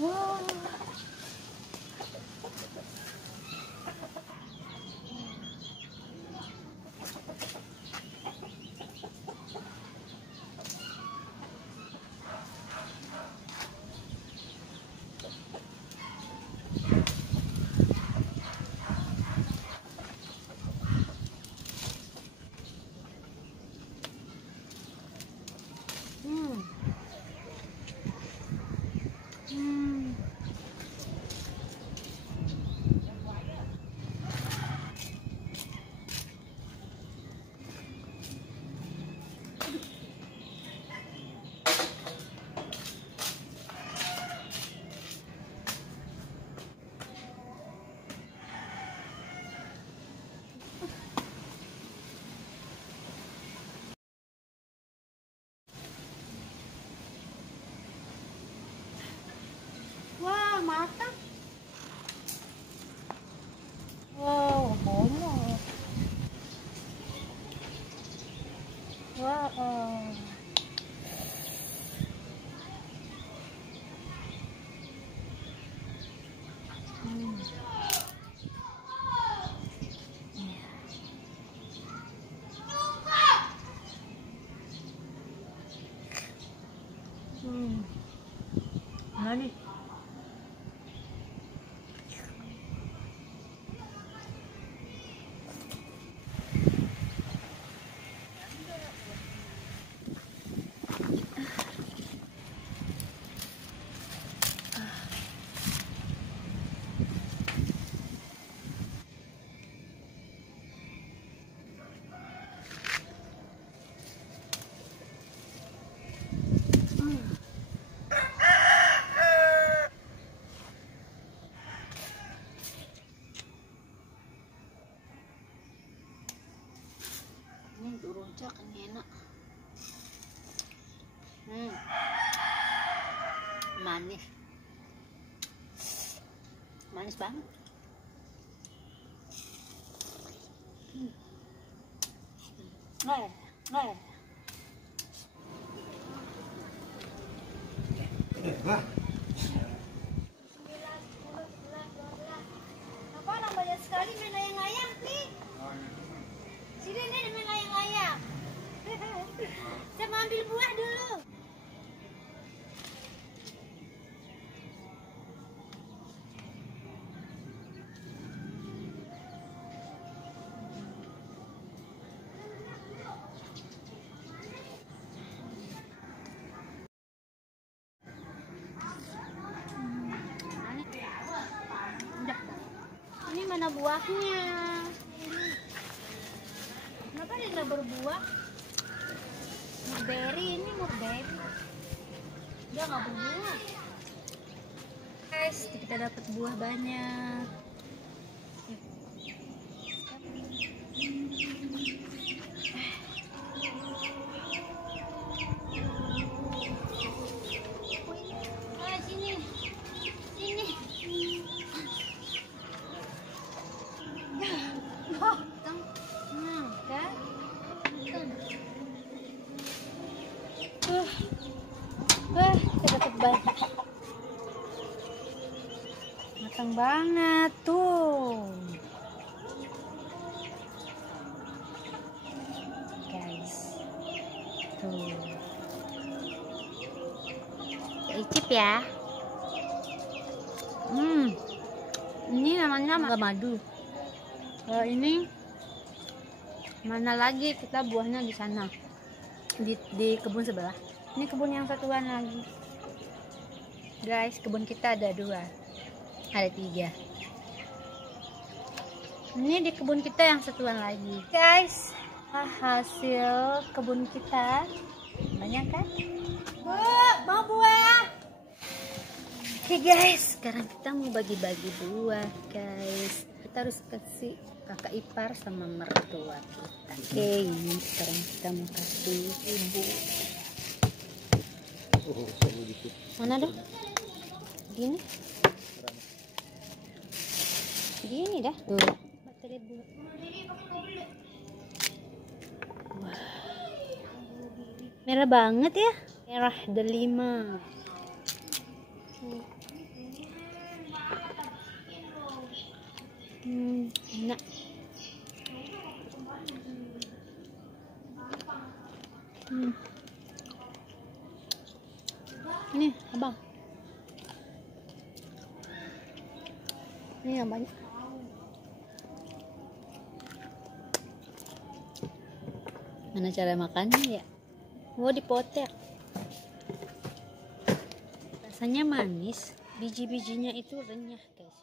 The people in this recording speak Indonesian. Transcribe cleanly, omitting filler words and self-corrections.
Wah. Wah, matang. Wow, banyak. Wow. Nani? Ini rujak ini enak. Manis. Manis banget. Apa orang banyak sekali main layang-layang nih? Sini nih main layang-layang. Saya mau ambil buah dulu. Ini mana buahnya? Kenapa dia nggak berbuah? Mulberry, ini mulberry. Dia nggak berbuah. Guys, kita dapat buah banyak. Kita dapat banyak. Matang banget tuh. Guys. Tuh. Kita icip ya. Ini namanya mangga madu. Kalau ini mana lagi, kita buahnya di sana. Di kebun sebelah. Ini kebun yang satuan lagi. Guys, kebun kita ada 2. Ada 3. Ini di kebun kita yang satuan lagi. Guys, hasil kebun kita banyak kan? Bu, mau buah? Oke guys, sekarang kita mau bagi-bagi buah guys. Kita harus kasih kakak ipar sama mertua kita. Oke, ini sekarang kita mau kasih ibu. Mana dong? Gini? Gini dah. Tuh. Wah. Merah banget ya. Merah delima. Enak. Ini abang. Ini yang banyak. Mana cara makannya ya? Mau dipotek. Rasanya manis, biji-bijinya itu renyah guys.